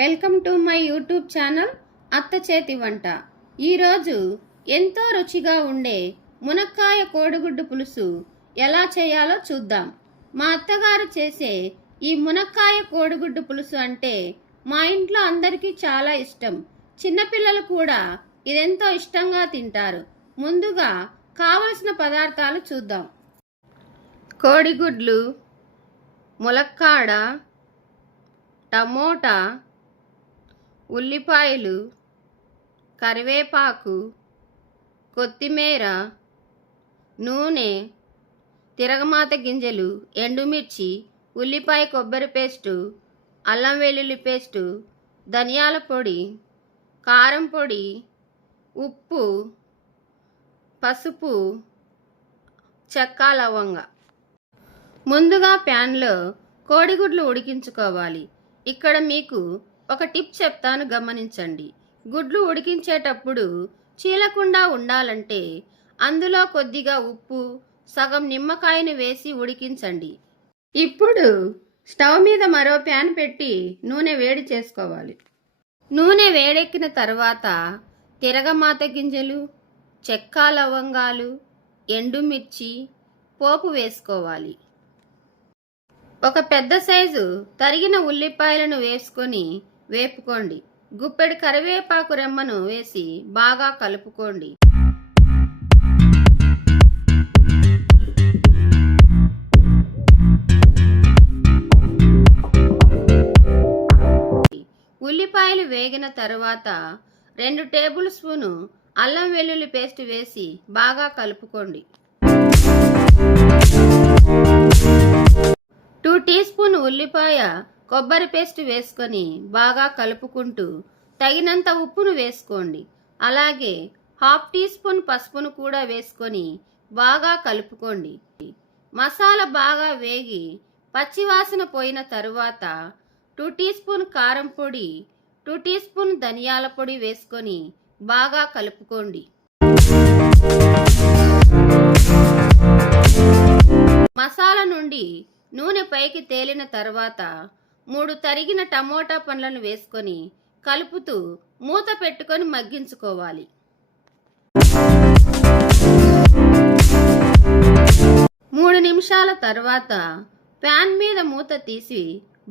Welcome to my YouTube channel అత్త చేతి వంట. ఈరోజు ఎంతో రుచిగా ఉండే మునక్కాయ కోడిగుడ్డు పులుసు ఎలా చేయాలో చూద్దాం. మా అత్తగారు చేసే ఈ మునక్కాయ కోడిగుడ్డు పులుసు అంటే మా ఇంట్లో అందరికీ చాలా ఇష్టం. చిన్నపిల్లలు కూడా ఇదెంతో ఇష్టంగా తింటారు. ముందుగా కావలసిన పదార్థాలు చూద్దాం. కోడిగుడ్లు, ములక్కాడ, టమోటా, ఉల్లిపాయలు, కరివేపాకు, కొత్తిమీర, నూనె, తిరగమాత గింజలు, ఎండుమిర్చి, ఉల్లిపాయ కొబ్బరి పేస్టు, అల్లం వెల్లుల్లి పేస్టు, ధనియాల పొడి, కారం పొడి, ఉప్పు, పసుపు, చెక్క, లవంగ. ముందుగా ప్యాన్లో కోడిగుడ్లు ఉడికించుకోవాలి. ఇక్కడ మీకు ఒక టిప్ చెప్తాను, గమనించండి. గుడ్లు ఉడికించేటప్పుడు చీలకుండా ఉండాలంటే అందులో కొద్దిగా ఉప్పు, సగం నిమ్మకాయను వేసి ఉడికించండి. ఇప్పుడు స్టవ్ మీద మరో ప్యాన్ పెట్టి నూనె వేడి చేసుకోవాలి. నూనె వేడెక్కిన తర్వాత తిరగమాత గింజలు, చెక్క, లవంగాలు, ఎండుమిర్చి, పోపు వేసుకోవాలి. ఒక పెద్ద సైజు తరిగిన ఉల్లిపాయలను వేసుకొని వేపుకోండి. గుప్పెడు కరివేపాకు రెమ్మను వేసి బాగా కలుపుకోండి. ఉల్లిపాయలు వేగిన తర్వాత 2 టేబుల్ స్పూను అల్లం వెల్లుల్లి పేస్ట్ వేసి బాగా కలుపుకోండి. 2 టీ స్పూన్ ఉల్లిపాయ కొబ్బరి పేస్ట్ వేసుకొని బాగా కలుపుకుంటూ తగినంత ఉప్పును వేసుకోండి. అలాగే 1/2 టీ స్పూన్ పసుపును కూడా వేసుకొని బాగా కలుపుకోండి. మసాలా బాగా వేగి పచ్చివాసన పోయిన తరువాత 2 టీ స్పూన్ కారం పొడి, 2 టీ స్పూన్ ధనియాల పొడి వేసుకొని బాగా కలుపుకోండి. మసాలా నుండి నూనె పైకి తేలిన తర్వాత 3 తరిగిన టమోటా పండ్లను వేసుకొని కలుపుతూ మూత పెట్టుకొని మగ్గించుకోవాలి. 3 నిమిషాల తర్వాత ప్యాన్ మీద మూత తీసి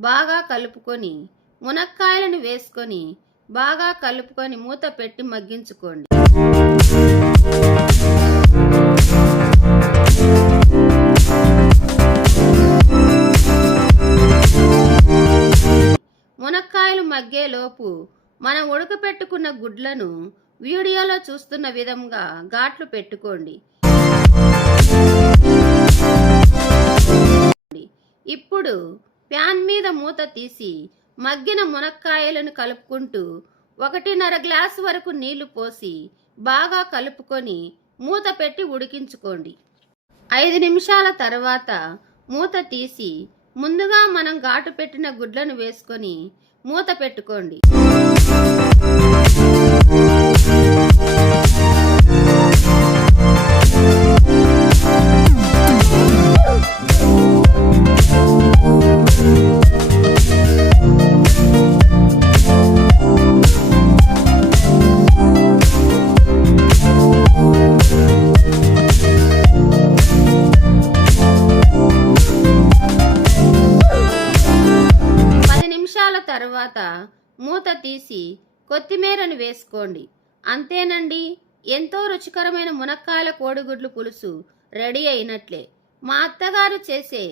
బాగా కలుపుకొని మునక్కాయలను వేసుకొని బాగా కలుపుకొని మూత పెట్టి మగ్గించుకోండి. మునక్కాయలు మగ్గేలోపు మనం ఉడకపెట్టుకున్న గుడ్లను వీడియోలో చూస్తున్న విధంగా ఘాట్లు పెట్టుకోండి. ఇప్పుడు ప్యాన్ మీద మూత తీసి మగ్గిన మునక్కాయలను కలుపుకుంటూ 1.5 గ్లాసు వరకు నీళ్లు పోసి బాగా కలుపుకొని మూత పెట్టి ఉడికించుకోండి. 5 నిమిషాల తర్వాత మూత తీసి ముందుగా మనం ఘాటు పెట్టిన గుడ్లను వేసుకొని మూత పెట్టుకోండి. తర్వాత మూత తీసి కొత్తిమీరను వేసుకోండి. అంతేనండి, ఎంతో రుచికరమైన మునక్కాయల కోడిగుడ్లు పులుసు రెడీ అయినట్లే. మా అత్తగారు చేసే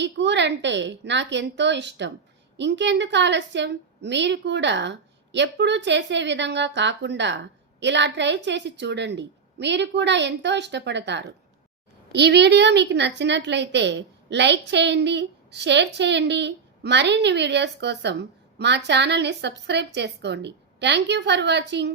ఈ కూర అంటే నాకెంతో ఇష్టం. ఇంకెందుకు ఆలస్యం, మీరు కూడా ఎప్పుడూ చేసే విధంగా కాకుండా ఇలా ట్రై చేసి చూడండి. మీరు కూడా ఎంతో ఇష్టపడతారు. ఈ వీడియో మీకు నచ్చినట్లయితే లైక్ చేయండి, షేర్ చేయండి. మరిన్ని వీడియోస్ కోసం మా ఛానల్ని సబ్స్క్రైబ్ చేసుకోండి. Thank you for watching.